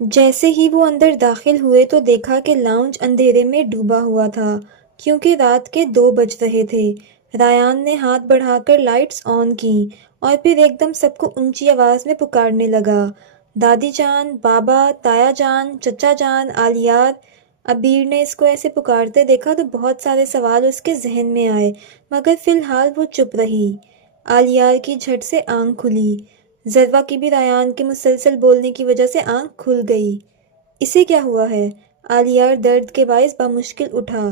جیسے ہی وہ اندر داخل ہوئے تو دیکھا کہ لاؤنج اندھیرے میں ڈوبا ہوا تھا کیونکہ رات کے 2 بج رہے تھے۔ ریان نے ہاتھ بڑھا کر لائٹس آن کی اور پھر ایک دم سب کو اونچی آواز میں پکارنے لگا، دادی جان، بابا، تایا جان، چچا جان، آلیار۔ عبیر نے اس کو ایسے پکارتے دیکھا تو بہت سارے سوال اس کے ذہن میں آئے، مگر فی الحال وہ چپ رہی۔ آلیار کی جھٹ سے آنکھ کھلی۔ ذروہ کی بھی ریان کے مسلسل بولنے کی وجہ سے آنکھ کھل گئی۔ اسے کیا ہوا ہے؟ آلیار درد کے باعث بامشکل اٹھا۔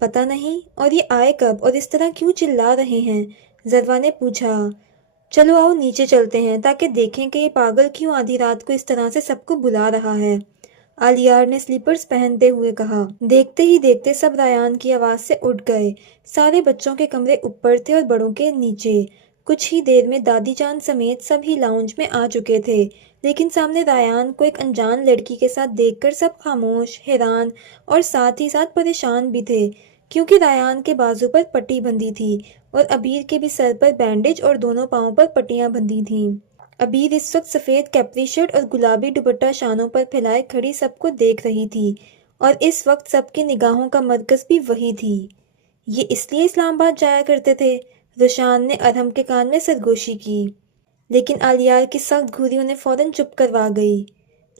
پتہ نہیں، اور یہ آئے کب اور اس طرح کیوں چلا رہے ہیں؟ ذروہ نے پوچھا۔ چلو آؤ نیچے چلتے ہیں تاکہ دیکھیں کہ یہ پاگل کیوں آدھی رات کو اس طرح سے سب کو بلا رہا ہے، آلیار نے سلیپرز پہنتے ہوئے کہا۔ دیکھتے ہی دیکھتے سب ریان کی آواز سے اٹھ گئے۔ سارے بچوں کے کمرے اوپر تھے اور بڑوں کے نیچے۔ کچھ ہی دیر میں دادی جان سمیت سب ہی لاؤنج میں آ چکے تھے، لیکن سامنے ریان کو ایک انجان لڑکی کے ساتھ دیکھ کر سب خاموش، حیران اور ساتھ ہی ساتھ پریشان بھی تھے، کیونکہ ریان کے بازو پر پٹی بندھی تھی اور عبیر کے بھی سر پر بینڈیج اور دونوں پاؤں پر پٹیاں بندھی تھیں۔ عبیر اس وقت سفید کیپری شرٹ اور گلابی دوپٹہ شانوں پر پھیلائے کھڑی سب کو دیکھ رہی تھی، اور اس وقت سب کی نگاہوں کا مرکز بھی وہی تھی۔ یہ اس لیے اسلام آباد جایا کرتے تھے؟ روشان نے ارحم کے کان میں سرگوشی کی، لیکن آلیار کی سخت گھوری انہیں فوراً چپ کروا گئی۔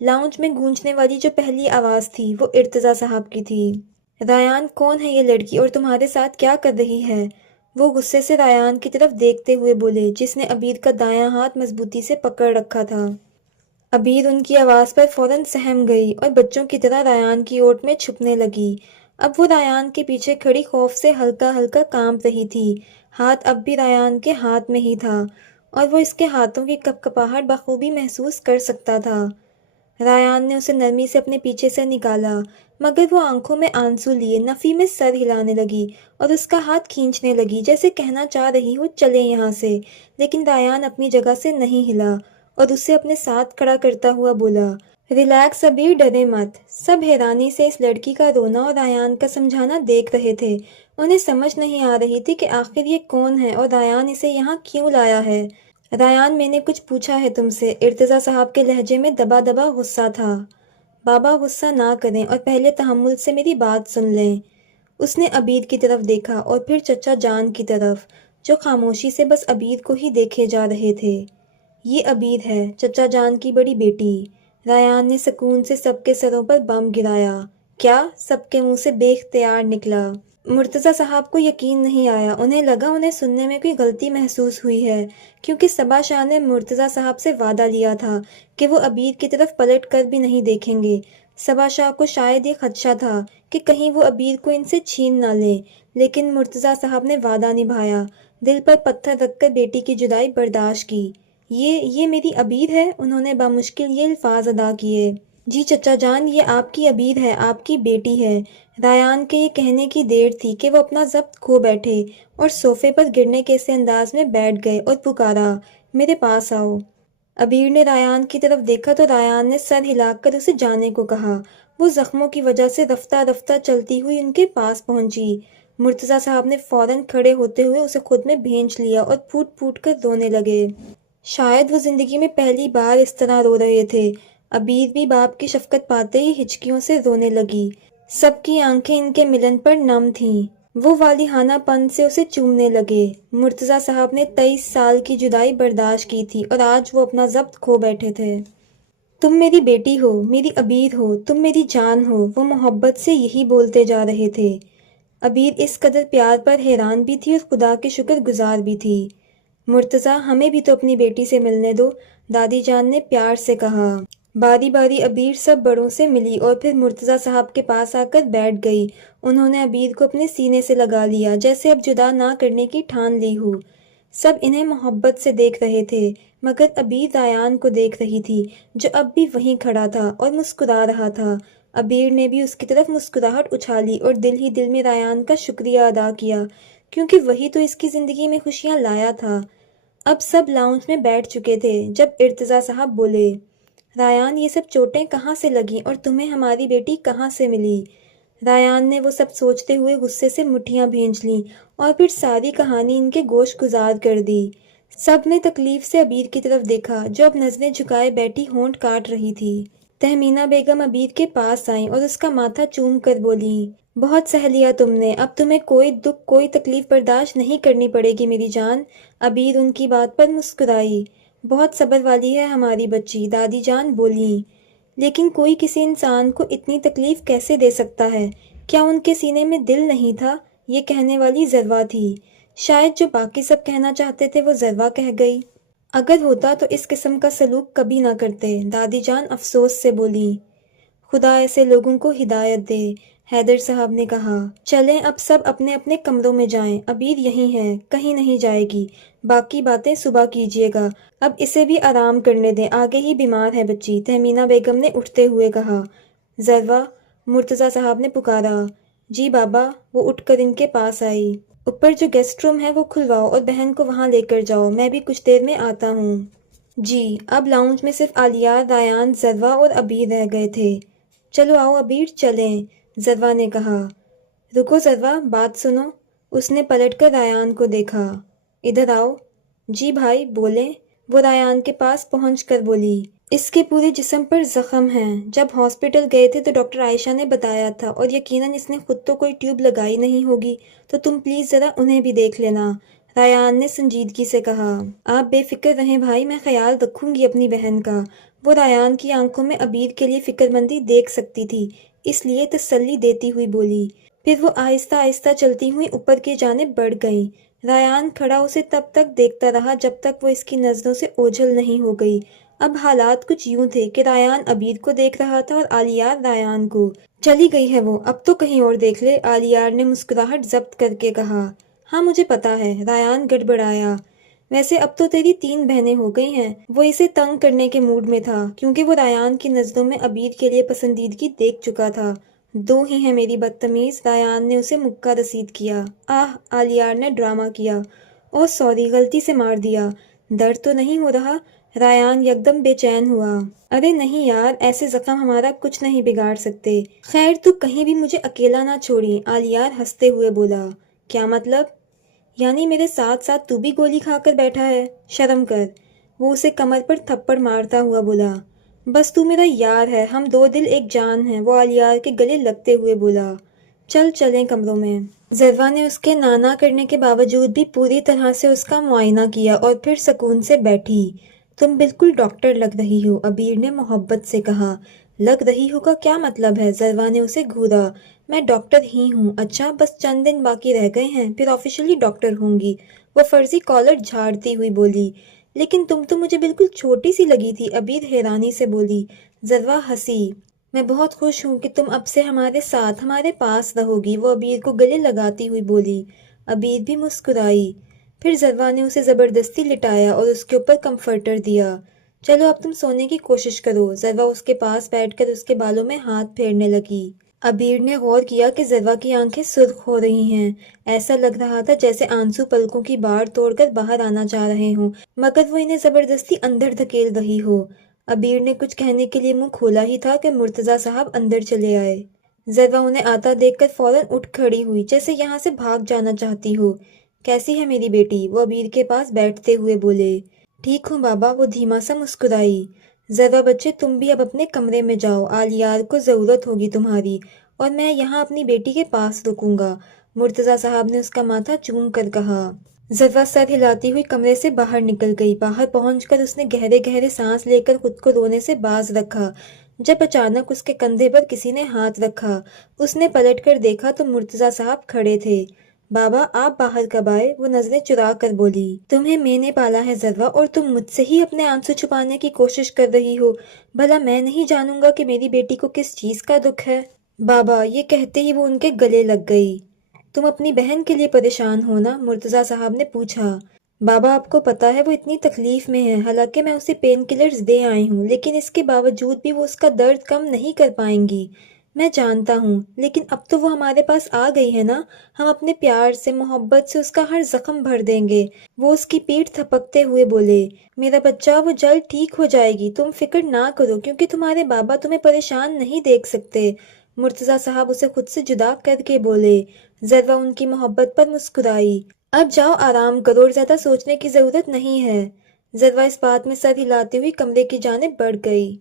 لاؤنج میں گونجنے والی جو پہلی آواز تھی وہ ارتضیٰ صاحب کی تھی۔ ریان، کون ہے یہ لڑکی اور تمہارے ساتھ کیا کر رہی ہے؟ وہ غصے سے ریان کی طرف دیکھتے ہوئے بولے، جس نے عبیر کا دایاں ہاتھ مضبوطی سے پکڑ رکھا تھا۔ عبیر ان کی آواز پر فوراً سہم گئی اور بچوں کی طرح ریان کی اوٹ میں چھپنے لگی۔ اب وہ ریان کے پیچھے کھڑی خوف سے ہلکا ہلکا کانپ رہی تھی۔ ہاتھ اب بھی ریان کے ہاتھ میں ہی تھا اور وہ اس کے ہاتھوں کی کپکپاہٹ بخوبی محسوس کر سکتا تھا۔ ریان نے اسے نرمی سے اپنے پیچھے سے نکالا، مگر وہ آنکھوں میں آنسو لیے نفی میں سر ہلانے لگی اور اس کا ہاتھ کھینچنے لگی، جیسے کہنا چاہ رہی ہو چلیں یہاں سے، لیکن ریان اپنی جگہ سے نہیں ہلا اور اسے اپنے ساتھ کھڑا کرتا ہوا بولا، ریلیکس عبیر، ڈرے مت۔ سب حیرانی سے اس لڑکی کا رونا اور ریان کا سمجھانا دیکھ رہے تھے۔ انہیں سمجھ نہیں آ رہی تھی کہ آخر یہ کون ہے اور ریان اسے یہاں کیوں لایا ہے۔ ریان، میں نے کچھ پوچھا ہے تم سے، ارتضیٰ صاحب کے لہجے میں دبا دبا غصہ تھا۔ بابا غصہ نہ کریں اور پہلے تحمل سے میری بات سن لیں۔ اس نے عبیر کی طرف دیکھا اور پھر چچا جان کی طرف، جو خاموشی سے بس عبیر کو ہی دیکھے جا رہے تھے۔ یہ عبیر ہے، چچا جان کی بڑی بیٹی۔ ریان نے سکون سے سب کے سروں پر بم گرایا۔ کیا؟ سب کے منہ سے بے اختیار نکلا۔ مرتضیٰ صاحب کو یقین نہیں آیا۔ انہیں لگا انہیں سننے میں کوئی غلطی محسوس ہوئی ہے، کیونکہ صبا شاہ نے مرتضیٰ صاحب سے وعدہ لیا تھا کہ وہ عبیر کی طرف پلٹ کر بھی نہیں دیکھیں گے۔ صبا شاہ کو شاید یہ خدشہ تھا کہ کہیں وہ عبیر کو ان سے چھین نہ لیں، لیکن مرتضیٰ صاحب نے وعدہ نبھایا، دل پر پتھر رکھ کر بیٹی کی جدائی برداشت کی۔ یہ میری عبیر ہے؟ انہوں نے بامشکل یہ الفاظ ادا کیے۔ جی چچا جان، یہ آپ کی عبیر ہے، آپ کی بیٹی ہے۔ ریان کے یہ کہنے کی دیر تھی کہ وہ اپنا ضبط کھو بیٹھے اور صوفے پر گرنے کے سے انداز میں بیٹھ گئے اور پکارا، میرے پاس آؤ۔ عبیر نے ریان کی طرف دیکھا تو ریان نے سر ہلا کر اسے جانے کو کہا۔ وہ زخموں کی وجہ سے رفتہ رفتہ چلتی ہوئی ان کے پاس پہنچی۔ مرتضیٰ صاحب نے فوراً کھڑے ہوتے ہوئے اسے خود میں بھینچ لیا اور پھوٹ پھوٹ کر رونے لگے۔ شاید وہ زندگی میں پہلی بار اس طرح رو رہے تھے۔ عبیر بھی باپ کی شفقت پاتے ہی ہچکیوں سے رونے لگی۔ سب کی آنکھیں ان کے ملن پر نم تھیں۔ وہ والہانہ پن سے اسے چومنے لگے۔ مرتضیٰ صاحب نے 23 سال کی جدائی برداشت کی تھی اور آج وہ اپنا ضبط کھو بیٹھے تھے۔ تم میری بیٹی ہو، میری عبیر ہو، تم میری جان ہو، وہ محبت سے یہی بولتے جا رہے تھے۔ عبیر اس قدر پیار پر حیران بھی تھی اور خدا کی شکر گزار بھی تھی۔ مرتضیٰ، ہمیں بھی تو اپنی بیٹی سے ملنے دو، دادی جان نے پیار سے کہا۔ باری باری عبیر سب بڑوں سے ملی اور پھر مرتضیٰ صاحب کے پاس آ کر بیٹھ گئی۔ انہوں نے عبیر کو اپنے سینے سے لگا لیا، جیسے اب جدا نہ کرنے کی ٹھان لی ہو۔ سب انہیں محبت سے دیکھ رہے تھے، مگر عبیر ریان کو دیکھ رہی تھی، جو اب بھی وہیں کھڑا تھا اور مسکرا رہا تھا۔ عبیر نے بھی اس کی طرف مسکراہٹ اچھالی اور دل ہی دل میں ریان کا شکریہ ادا کیا، کیونکہ وہی تو اس کی زندگی میں خوشیاں لایا تھا۔ اب سب لاؤنج میں بیٹھ چکے تھے جب ارتضیٰ صاحب بولے، ریان، یہ سب چوٹیں کہاں سے لگیں اور تمہیں ہماری بیٹی کہاں سے ملی؟ ریان نے وہ سب سوچتے ہوئے غصے سے مٹھیاں بھینچ لیں اور پھر ساری کہانی ان کے گوش گزار کر دی۔ سب نے تکلیف سے عبیر کی طرف دیکھا، جو اب نظریں جھکائے بیٹھی ہونٹ کاٹ رہی تھی۔ تہمینہ بیگم عبیر کے پاس آئیں اور اس کا ماتھا چوم کر بولی، بہت سہ لیا تم نے، اب تمہیں کوئی دکھ کوئی تکلیف برداشت نہیں کرنی پڑے گی میری جان۔ عبیر ان کی بات پر مسکرائی۔ بہت صبر والی ہے ہماری بچی، دادی جان بولیں۔ لیکن کوئی کسی انسان کو اتنی تکلیف کیسے دے سکتا ہے؟ کیا ان کے سینے میں دل نہیں تھا؟ یہ کہنے والی ضروا تھی۔ شاید جو باقی سب کہنا چاہتے تھے وہ ضروا کہہ گئی۔ اگر ہوتا تو اس قسم کا سلوک کبھی نہ کرتے، دادی جان افسوس سے بولیں۔ خدا ایسے لوگوں کو ہدایت دے، حیدر صاحب نے کہا۔ چلیں اب سب اپنے اپنے کمروں میں جائیں، عبیر یہیں ہے، کہیں نہیں جائے گی، باقی باتیں صبح کیجیے گا، اب اسے بھی آرام کرنے دیں، آگے ہی بیمار ہے بچی، تہمینہ بیگم نے اٹھتے ہوئے کہا۔ ضروا، مرتضیٰ صاحب نے پکارا۔ جی بابا، وہ اٹھ کر ان کے پاس آئی۔ اوپر جو گیسٹ روم ہے وہ کھلواؤ اور بہن کو وہاں لے کر جاؤ، میں بھی کچھ دیر میں آتا ہوں۔ جی۔ اب لاؤنج میں صرف عالیہ، ریان، ضروا اور عبیر رہ گئے تھے۔ چلو آؤ عبیر چلیں، ضروا نے کہا۔ رکو ضروا، بات سنو۔ اس نے پلٹ کر ریان کو دیکھا۔ ادھر آؤ۔ جی بھائی بولیں۔ وہ ریان کے پاس پہنچ کر بولی، اس کے پورے جسم پر زخم ہیں، جب ہاسپٹل گئے تھے تو ڈاکٹر عائشہ نے بتایا تھا، اور یقیناً اس نے خود تو کوئی ٹیوب لگائی نہیں ہوگی، تو تم پلیز ذرا انہیں بھی دیکھ لینا، ریان نے سنجیدگی سے کہا۔ آپ بے فکر رہیں بھائی، میں خیال رکھوں گی اپنی بہن کا۔ وہ ریان کی آنکھوں میں عبیر کے لیے فکر مندی دیکھ سکتی تھی، اس لیے تسلی دیتی ہوئی بولی۔ پھر وہ آہستہ آہستہ چلتی ہوئی اوپر کی جانب بڑھ گئیں۔ ریان کھڑا اسے تب تک دیکھتا رہا جب تک وہ اس کی نظروں سے اوجھل نہیں ہو گئی۔ اب حالات کچھ یوں تھے کہ ریان عبیر کو دیکھ رہا تھا اور عالیار ریان کو۔ چلی گئی ہے وہ، اب تو کہیں اور دیکھ لے، عالیار نے مسکراہٹ ضبط کر کے کہا۔ ہاں مجھے پتا ہے، ریان گڑبڑایا۔ ویسے اب تو تیری 3 بہنیں ہو گئی ہیں۔ وہ اسے تنگ کرنے کے موڈ میں تھا، کیونکہ وہ ریان کی نظروں میں عبیر کے لیے پسندیدگی دیکھ چکا تھا۔ 2 ہی ہیں میری بدتمیز، ریان نے اسے مکہ رسید کیا۔ آہ، عالیار نے ڈرامہ کیا۔ اوہ سوری، غلطی سے مار دیا۔ درد تو نہیں ہو رہا؟ ریان یکدم بے چین ہوا۔ ارے نہیں یار، ایسے زخم ہمارا کچھ نہیں بگاڑ سکتے۔ خیر تو کہیں بھی مجھے اکیلا نہ چھوڑی، عالیار ہنستے ہوئے بولا۔ کیا مطلب؟ یعنی میرے ساتھ ساتھ تو بھی گولی کھا کر بیٹھا ہے؟ شرم کر۔ وہ اسے کمر پر تھپڑ مارتا ہوا بولا۔ بس تو میرا یار ہے، ہم 2 دل ایک جان ہیں، وہ عالیار کے گلے لگتے ہوئے بولا۔ چل چلیں کمروں میں۔ ضروا نے اس کے نانا کرنے کے باوجود بھی پوری طرح سے اس کا معائنہ کیا اور پھر سکون سے بیٹھی۔ تم بالکل ڈاکٹر لگ رہی ہو، عبیر نے محبت سے کہا۔ لگ رہی ہو کا کیا مطلب ہے؟ ضروا نے اسے گھورا۔ میں ڈاکٹر ہی ہوں۔ اچھا، بس چند دن باقی رہ گئے ہیں، پھر آفیشلی ڈاکٹر ہوں گی، وہ فرضی کالر جھاڑتی ہوئی بولی۔ لیکن تم تو مجھے بالکل چھوٹی سی لگی تھی، عبیر حیرانی سے بولی۔ ضروا ہنسی۔ میں بہت خوش ہوں کہ تم اب سے ہمارے ساتھ، ہمارے پاس رہو گی، وہ عبیر کو گلے لگاتی ہوئی بولی۔ عبیر بھی مسکرائی۔ پھر ضروا نے اسے زبردستی لٹایا اور اس کے اوپر کمفرٹر دیا۔ چلو اب تم سونے کی کوشش کرو۔ ضروا اس کے پاس بیٹھ کر اس کے بالوں میں ہاتھ پھیرنے لگی۔ عبیر نے غور کیا کہ ضروا کی آنکھیں سرخ ہو رہی ہیں، ایسا لگ رہا تھا جیسے آنسو پلکوں کی باڑ توڑ کر باہر آنا چاہ رہے ہوں، مگر وہ انہیں زبردستی اندر دھکیل رہی ہو۔ عبیر نے کچھ کہنے کے لیے منہ کھولا ہی تھا کہ مرتضیٰ صاحب اندر چلے آئے۔ ضروا انہیں آتا دیکھ کر فوراً اٹھ کھڑی ہوئی، جیسے یہاں سے بھاگ جانا چاہتی ہو۔ کیسی ہے میری بیٹی؟ وہ عبیر کے پاس بیٹھتے ہوئے بولے۔ ٹھیک ہوں بابا، وہ دھیما سا مسکرائی۔ ضروا بچے تم بھی اب اپنے کمرے میں جاؤ، عالیار کو ضرورت ہوگی تمہاری، اور میں یہاں اپنی بیٹی کے پاس رکوں گا، مرتضیٰ صاحب نے اس کا ماتھا چوم کر کہا۔ ضروا سر ہلاتی ہوئی کمرے سے باہر نکل گئی۔ باہر پہنچ کر اس نے گہرے گہرے سانس لے کر خود کو رونے سے باز رکھا، جب اچانک اس کے کندھے پر کسی نے ہاتھ رکھا۔ اس نے پلٹ کر دیکھا تو مرتضیٰ صاحب کھڑے تھے۔ بابا آپ باہر کب آئے؟ وہ نظریں چرا کر بولی۔ تمہیں میں نے پالا ہے ضروا، اور تم مجھ سے ہی اپنے آنسو چھپانے کی کوشش کر رہی ہو، بھلا میں نہیں جانوں گا کہ میری بیٹی کو کس چیز کا دکھ ہے؟ بابا، یہ کہتے ہی وہ ان کے گلے لگ گئی۔ تم اپنی بہن کے لیے پریشان ہو نا؟ مرتضیٰ صاحب نے پوچھا۔ بابا آپ کو پتا ہے وہ اتنی تکلیف میں ہے، حالانکہ میں اسے پین کلرز دے آئی ہوں، لیکن اس کے باوجود بھی وہ اس کا درد کم نہیں کر پائیں گی۔ میں جانتا ہوں، لیکن اب تو وہ ہمارے پاس آ گئی ہے نا، ہم اپنے پیار سے، محبت سے اس کا ہر زخم بھر دیں گے، وہ اس کی پیٹھ تھپکتے ہوئے بولے۔ میرا بچہ، وہ جلد ٹھیک ہو جائے گی، تم فکر نہ کرو، کیونکہ تمہارے بابا تمہیں پریشان نہیں دیکھ سکتے، مرتضیٰ صاحب اسے خود سے جدا کر کے بولے۔ ضروا ان کی محبت پر مسکرائی۔ اب جاؤ آرام کرو اور زیادہ سوچنے کی ضرورت نہیں ہے۔ ضروا اس بات میں سر ہلاتی ہوئی کمرے کی جانب بڑھ گئی۔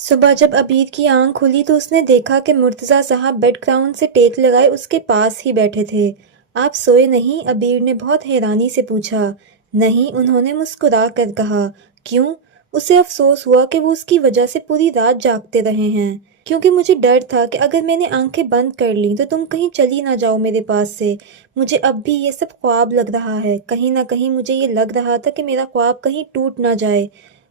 صبح جب عبیر کی آنکھ کھلی تو اس نے دیکھا کہ مرتضیٰ صاحب بیڈ گراؤنڈ سے ٹیک لگائے اس کے پاس ہی بیٹھے تھے۔ آپ سوئے نہیں؟ عبیر نے بہت حیرانی سے پوچھا۔ نہیں، انہوں نے مسکرا کر کہا۔ کیوں؟ اسے افسوس ہوا کہ وہ اس کی وجہ سے پوری رات جاگتے رہے ہیں۔ کیونکہ مجھے ڈر تھا کہ اگر میں نے آنکھیں بند کر لیں تو تم کہیں چلی نہ جاؤ میرے پاس سے۔ مجھے اب بھی یہ سب خواب لگ رہا ہے، کہیں نہ کہیں مجھے یہ لگ رہا تھا کہ میرا خواب کہیں ٹوٹ نہ جائے۔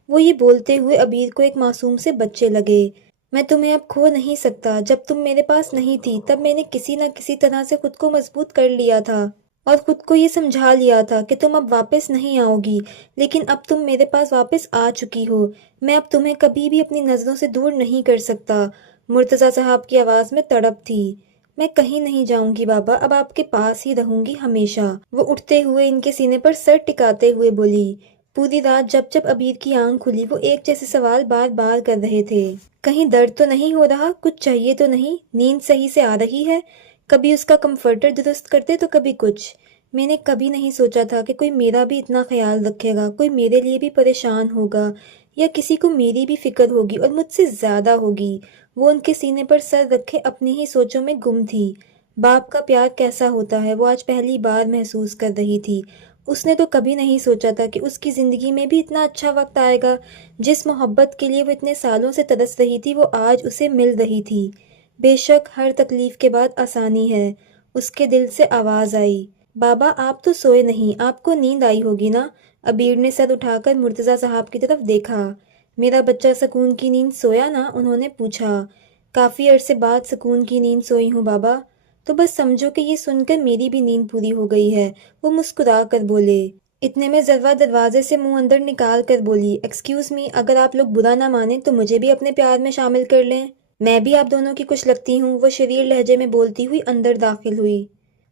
وہ یہ بولتے ہوئے عبیر کو ایک معصوم سے بچے لگے۔ میں تمہیں اب کھو نہیں سکتا۔ جب تم میرے پاس نہیں تھی تب میں نے کسی نہ کسی طرح سے خود کو مضبوط کر لیا تھا اور خود کو یہ سمجھا لیا تھا کہ تم اب واپس نہیں آؤ گی، لیکن اب تم میرے پاس واپس آ چکی ہو۔ میں اب تمہیں کبھی بھی اپنی نظروں سے دور نہیں کر سکتا۔ مرتضیٰ صاحب کی آواز میں تڑپ تھی۔ میں کہیں نہیں جاؤں گی بابا، اب آپ کے پاس ہی رہوں گی ہمیشہ۔ وہ اٹھتے ہوئے ان کے سینے پر سر ٹکاتے ہوئے بولی۔ پوری رات جب جب عبیر کی آنکھ کھلی وہ ایک جیسے سوال بار بار کر رہے تھے۔ کہیں درد تو نہیں ہو رہا؟ کچھ چاہیے تو نہیں؟ نیند صحیح سے آ رہی ہے؟ کبھی اس کا کمفرٹر درست کرتے تو کبھی کچھ۔ میں نے کبھی نہیں سوچا تھا کہ کوئی میرا بھی اتنا خیال رکھے گا، کوئی میرے لیے بھی پریشان ہوگا، یا کسی کو میری بھی فکر ہوگی اور مجھ سے زیادہ ہوگی۔ وہ ان کے سینے پر سر رکھے اپنی ہی سوچوں میں گم تھی۔ باپ کا پیار کیسا ہوتا ہے وہ آج پہلی بار محسوس کر رہی تھی۔ اس نے تو کبھی نہیں سوچا تھا کہ اس کی زندگی میں بھی اتنا اچھا وقت آئے گا۔ جس محبت کے لیے وہ اتنے سالوں سے ترس رہی تھی وہ آج اسے مل رہی تھی۔ بے شک ہر تکلیف کے بعد آسانی ہے۔ اس کے دل سے آواز آئی۔ بابا آپ تو سوئے نہیں، آپ کو نیند آئی ہوگی نا؟ عبیر نے سر اٹھا کر مرتضیٰ صاحب کی طرف دیکھا۔ میرا بچہ سکون کی نیند سویا نا؟ انہوں نے پوچھا۔ کافی عرصے بعد سکون کی نیند سوئی ہوں بابا۔ تو بس سمجھو کہ یہ سن کر میری بھی نیند پوری ہو گئی ہے، وہ مسکرا کر بولے۔ اتنے میں ذرا دروازے سے منہ اندر نکال کر بولی، ایکسکیوز می، اگر آپ لوگ برا نہ مانیں تو مجھے بھی اپنے پیار میں شامل کر لیں۔ میں بھی آپ دونوں کی کچھ لگتی ہوں، وہ شریر لہجے میں بولتی ہوئی اندر داخل ہوئی۔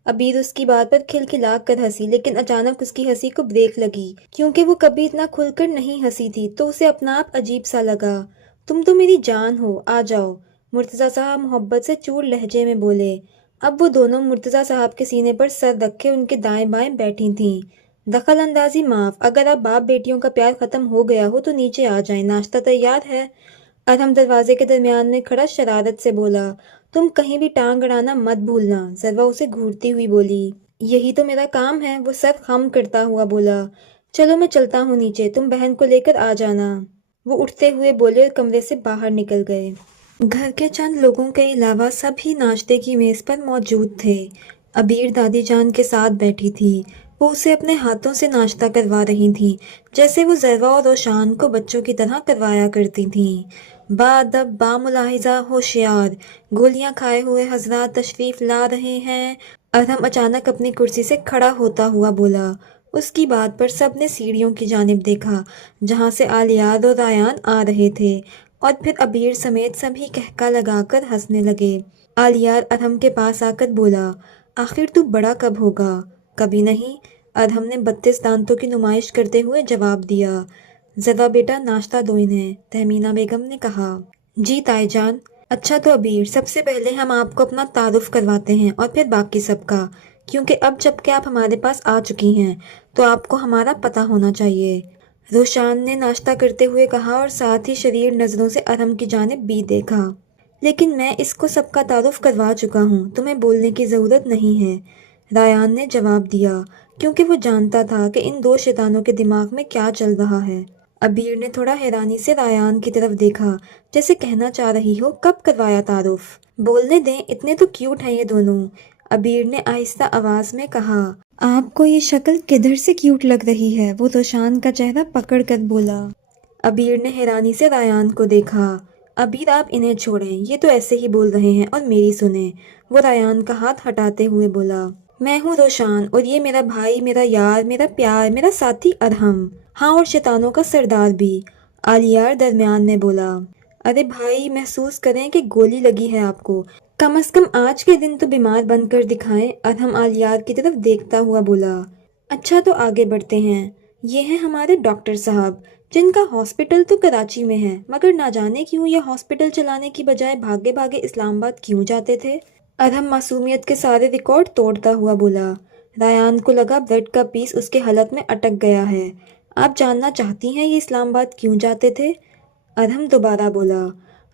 عبیر اس کی بات پر کھلکھلا کر ہنسی، لیکن اچانک اس کی ہنسی کو بریک لگی، کیونکہ وہ کبھی اتنا کھل کر نہیں ہنسی تھی تو اسے اپنا آپ عجیب سا لگا۔ تم تو میری جان ہو، آ جاؤ، مرتضیٰ صاحب محبت سے چور لہجے میں بولے۔ اب وہ دونوں مرتضیٰ صاحب کے سینے پر سر رکھے ان کے دائیں بائیں بیٹھی تھیں۔ دخل اندازی معاف، اگر آپ باپ بیٹیوں کا پیار ختم ہو گیا ہو تو نیچے آ جائیں، ناشتہ تیار ہے۔ ارحم دروازے کے درمیان میں کھڑا شرارت سے بولا۔ تم کہیں بھی ٹانگ اڑانا مت بھولنا، ذرا اسے گھورتی ہوئی بولی۔ یہی تو میرا کام ہے، وہ سر خم کرتا ہوا بولا۔ چلو میں چلتا ہوں نیچے، تم بہن کو لے کر آ جانا۔ وہ اٹھتے ہوئے بولے اور کمرے سے باہر نکل گئے۔ گھر کے چند لوگوں کے علاوہ سب ہی ناشتے کی میز پر موجود تھے۔ عبیر دادی جان کے ساتھ بیٹھی تھی۔ وہ اسے اپنے ہاتھوں سے ناشتہ کروا رہی تھیں، جیسے وہ ذرا اور روشان کو بچوں کی طرح کروایا کرتی تھیں۔ باادب، باملاحظہ، ہوشیار، گولیاں کھائے ہوئے حضرات تشریف لا رہے ہیں۔ ارحم اچانک اپنی کرسی سے کھڑا ہوتا ہوا بولا۔ اس کی بات پر سب نے سیڑھیوں کی جانب دیکھا جہاں سے آلیار اور رایان آ رہے تھے، اور پھر عبیر سمیت سبھی کہکا لگا کر ہنسنے لگے۔ آلیار ارحم کے پاس آ کر بولا، آخر تو بڑا کب ہوگا؟ کبھی نہیں، ارحم نے 32 دانتوں کی نمائش کرتے ہوئے جواب دیا۔ ذرا بیٹا ناشتہ دو انہیں، تہمینہ بیگم نے کہا۔ جی تائی جان۔ اچھا تو عبیر، سب سے پہلے ہم آپ کو اپنا تعارف کرواتے ہیں اور پھر باقی سب کا، کیونکہ اب جب کہ آپ ہمارے پاس آ چکی ہیں تو آپ کو ہمارا پتہ ہونا چاہیے، روشان نے ناشتہ کرتے ہوئے کہا اور ساتھ ہی شریر نظروں سے ارحم کی جانب بھی دیکھا۔ لیکن میں اس کو سب کا تعارف کروا چکا ہوں، تمہیں بولنے کی ضرورت نہیں ہے، رایان نے جواب دیا، کیونکہ وہ جانتا تھا کہ ان دو شیطانوں کے دماغ میں کیا چل رہا ہے۔ عبیر نے تھوڑا حیرانی سے رایان کی طرف دیکھا، جیسے کہنا چاہ رہی ہو کب کروایا تعارف؟ بولنے دیں، اتنے تو کیوٹ ہیں یہ دونوں، عبیر نے آہستہ آواز میں کہا۔ آپ کو یہ شکل کدھر سے کیوٹ لگ رہی ہے؟ وہ روشان کا چہرہ پکڑ کر بولا۔ عبیر نے حیرانی سے رایان کو دیکھا۔ عبیر آپ انہیں چھوڑیں، یہ تو ایسے ہی بول رہے ہیں اور میری سنیں، وہ رایان کا ہاتھ ہٹاتے ہوئے بولا۔ میں ہوں روشان اور یہ میرا بھائی، میرا یار، میرا پیار، میرا ساتھی ارحم، ہاں اور شیطانوں کا سردار بھی، آلیار درمیان میں بولا۔ ارے بھائی، محسوس کریں کہ گولی لگی ہے آپ کو، کم از کم آج کے دن تو بیمار بن کر دکھائیں، ارحم آلیار کی طرف دیکھتا ہوا بولا۔ اچھا تو آگے بڑھتے ہیں، یہ ہیں ہمارے ڈاکٹر صاحب، جن کا ہاسپٹل تو کراچی میں ہے، مگر نہ جانے کیوں یہ ہاسپٹل چلانے کی بجائے بھاگے بھاگے اسلام آباد کیوں جاتے تھے؟ ارحم معصومیت کے سارے ریکارڈ توڑتا ہوا بولا۔ رایان کو لگا بریڈ کا پیس اس کے حلق میں اٹک گیا ہے۔ آپ جاننا چاہتی ہیں یہ اسلام آباد کیوں جاتے تھے؟ ارحم دوبارہ بولا۔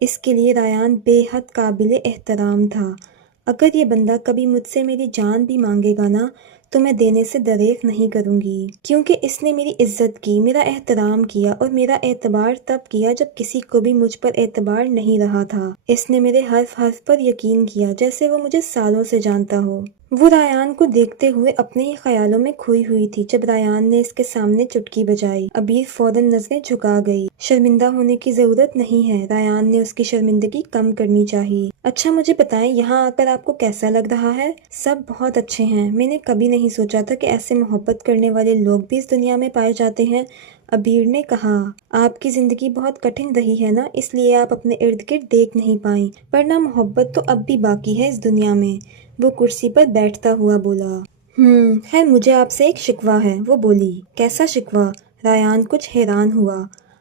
اس کے لیے ریان بے حد قابل احترام تھا۔ اگر یہ بندہ کبھی مجھ سے میری جان بھی مانگے گا نا تو میں دینے سے دریغ نہیں کروں گی، کیونکہ اس نے میری عزت کی، میرا احترام کیا اور میرا اعتبار تب کیا جب کسی کو بھی مجھ پر اعتبار نہیں رہا تھا۔ اس نے میرے حرف حرف پر یقین کیا جیسے وہ مجھے سالوں سے جانتا ہو۔ وہ ریان کو دیکھتے ہوئے اپنے ہی خیالوں میں کھوئی ہوئی تھی جب ریان نے اس کے سامنے چٹکی بجائی۔ ابیر فوراً نظریں جھکا گئی۔ شرمندہ ہونے کی ضرورت نہیں ہے، ریان نے اس کی شرمندگی کم کرنی چاہیے۔ اچھا مجھے بتائیں یہاں آ کر آپ کو کیسا لگ رہا ہے؟ سب بہت اچھے ہیں، میں نے کبھی نہیں سوچا تھا کہ ایسے محبت کرنے والے لوگ بھی اس دنیا میں پائے جاتے ہیں، ابیر نے کہا۔ آپ کی زندگی بہت کٹھن رہی ہے نا، اس لیے آپ اپنے ارد گرد دیکھ نہیں پائیں، ورنہ محبت تو اب بھی باقی ہے اس دنیا میں، وہ کرسی پر بیٹھتا ہوا بولا۔ خیر مجھے آپ سے ایک شکوہ ہے، وہ بولی۔ کیسا شکوہ؟ ریان کچھ حیران ہوا۔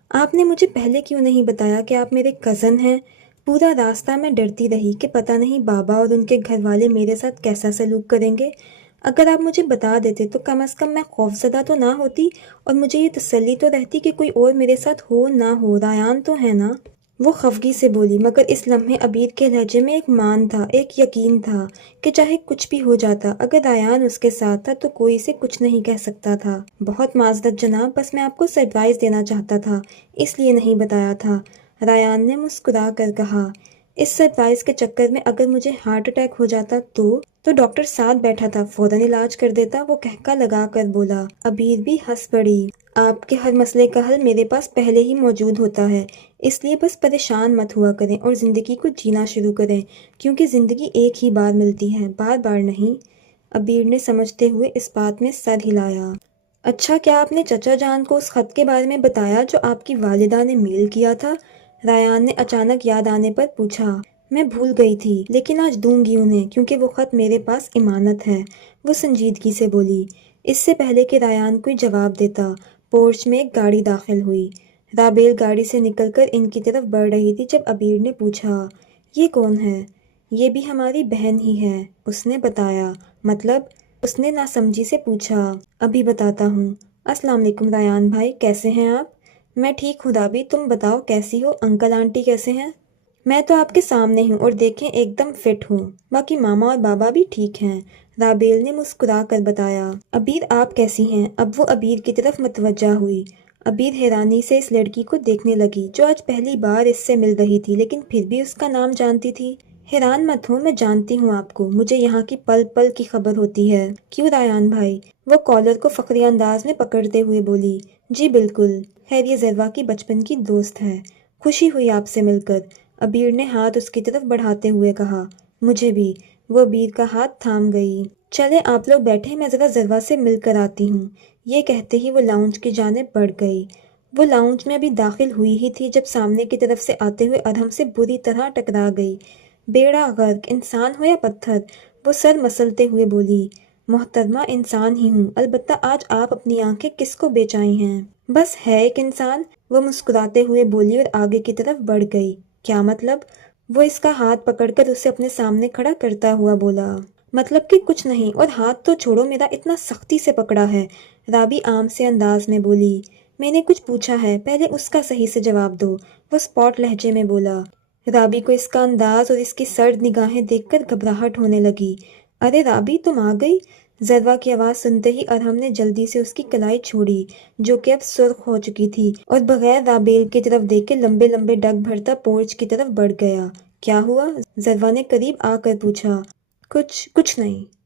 آپ نے مجھے پہلے کیوں نہیں بتایا کہ آپ میرے کزن ہیں؟ پورا راستہ میں ڈرتی رہی کہ پتہ نہیں بابا اور ان کے گھر والے میرے ساتھ کیسا سلوک کریں گے۔ اگر آپ مجھے بتا دیتے تو کم از کم میں خوفزدہ تو نہ ہوتی اور مجھے یہ تسلی تو رہتی کہ کوئی اور میرے ساتھ ہو نہ ہو، ریان تو ہے نا؟ وہ خفگی سے بولی، مگر اس لمحے ابیر کے لہجے میں ایک مان تھا، ایک یقین تھا کہ چاہے کچھ بھی ہو جاتا، اگر ریان اس کے ساتھ تھا تو کوئی اسے کچھ نہیں کہہ سکتا تھا۔ بہت معذرت جناب، بس میں آپ کو سرپرائز دینا چاہتا تھا، اس لیے نہیں بتایا تھا، ریان نے مسکرا کر کہا۔ اس سرپرائز کے چکر میں اگر مجھے ہارٹ اٹیک ہو جاتا تو ڈاکٹر ساتھ بیٹھا تھا، فوراً علاج کر دیتا، وہ کہکا لگا کر بولا۔ ابیر بھی ہنس پڑی۔ آپ کے ہر مسئلے کا حل میرے پاس پہلے ہی موجود ہوتا ہے، اس لیے بس پریشان مت ہوا کریں اور زندگی کو جینا شروع کریں، کیونکہ زندگی ایک ہی بار ملتی ہے، بار بار نہیں۔ ابیر نے سمجھتے ہوئے اس بات میں سر ہلایا۔ اچھا کیا آپ نے چچا جان کو اس خط کے بارے میں بتایا جو آپ کی والدہ نے میل کیا تھا؟ ریان نے اچانک یاد آنے پر پوچھا۔ میں بھول گئی تھی، لیکن آج دوں گی انہیں، کیونکہ وہ خط میرے پاس امانت ہے، وہ سنجیدگی سے بولی۔ اس سے پہلے کہ ریان کوئی جواب دیتا، پورچ میں ایک گاڑی داخل ہوئی۔ رابیل گاڑی سے نکل کر ان کی طرف بڑھ رہی تھی جب ابیر نے پوچھا، یہ کون ہے؟ یہ بھی ہماری بہن ہی ہے، اس نے بتایا۔ مطلب؟ اس نے ناسمجھی سے پوچھا۔ ابھی بتاتا ہوں۔ السلام علیکم ریان بھائی، کیسے ہیں آپ؟ میں ٹھیک ہوں رابی، تم بتاؤ کیسی ہو؟ انکل آنٹی کیسے ہیں؟ میں تو آپ کے سامنے ہوں اور دیکھیں ایک دم فٹ ہوں، باقی ماما اور بابا بھی ٹھیک ہیں، رابیل نے مسکرا کر بتایا۔ ابیر آپ کیسی ہیں؟ اب وہ ابیر کی طرف متوجہ ہوئی۔ ابیر حیرانی سے اس لڑکی کو دیکھنے لگی جو آج پہلی بار اس سے مل رہی تھی لیکن پھر بھی اس کا نام جانتی تھی۔ حیران مت ہو، میں جانتی ہوں آپ کو، مجھے یہاں کی پل پل کی خبر ہوتی ہے۔ کیوں ریان بھائی؟ وہ کالر کو فخری انداز میں پکڑتے ہوئے بولی۔ جی بالکل، خیر یہ ذروا کی بچپن کی دوست ہے، خوشی ہوئی آپ سے مل کر، ابیر نے ہاتھ اس کی طرف بڑھاتے ہوئے کہا۔ مجھے بھی، وہ ابیر کا ہاتھ تھام گئی۔ چلیں آپ لوگ بیٹھیں، میں ذرا ذروا سے مل کر آتی ہوں، یہ کہتے ہی وہ لاؤنج کی جانب بڑھ گئی۔ وہ لاؤنج میں ابھی داخل ہوئی ہی تھی جب سامنے کی طرف سے آتے ہوئے ادھم سے بری طرح ٹکرا گئی۔ بیڑا غرق، انسان ہو یا پتھر، وہ سر مسلتے ہوئے بولی۔ محترمہ انسان ہی ہوں، البتہ آج آپ اپنی آنکھیں کس کو بیچائی ہیں؟ بس ہے ایک انسان، وہ مسکراتے ہوئے بولی اور آگے کی طرف بڑھ گئی۔ کیا مطلب؟ وہ اس کا ہاتھ پکڑ کر اسے اپنے سامنے کھڑا کرتا ہوا بولا۔ مطلب کہ کچھ نہیں، اور ہاتھ تو چھوڑو، میرا اتنا سختی سے پکڑا ہے، رابی عام سے انداز میں بولی۔ میں نے کچھ پوچھا ہے، پہلے اس کا صحیح سے جواب دو، وہ اسپاٹ لہجے میں بولا۔ رابی کو اس کا انداز اور اس کی سرد نگاہیں دیکھ کر گھبراہٹ ہونے لگی۔ ارے رابی تم آ گئی؟ ذروا کی آواز سنتے ہی ارہم نے جلدی سے اس کی کلائی چھوڑی جو کہ اب سرخ ہو چکی تھی اور بغیر رابیل کی طرف دیکھے لمبے لمبے ڈگ بھرتا پورچ کی طرف بڑھ گیا۔ کیا ہوا؟ ذروا نے قریب آ کر پوچھا۔ کچھ نہیں۔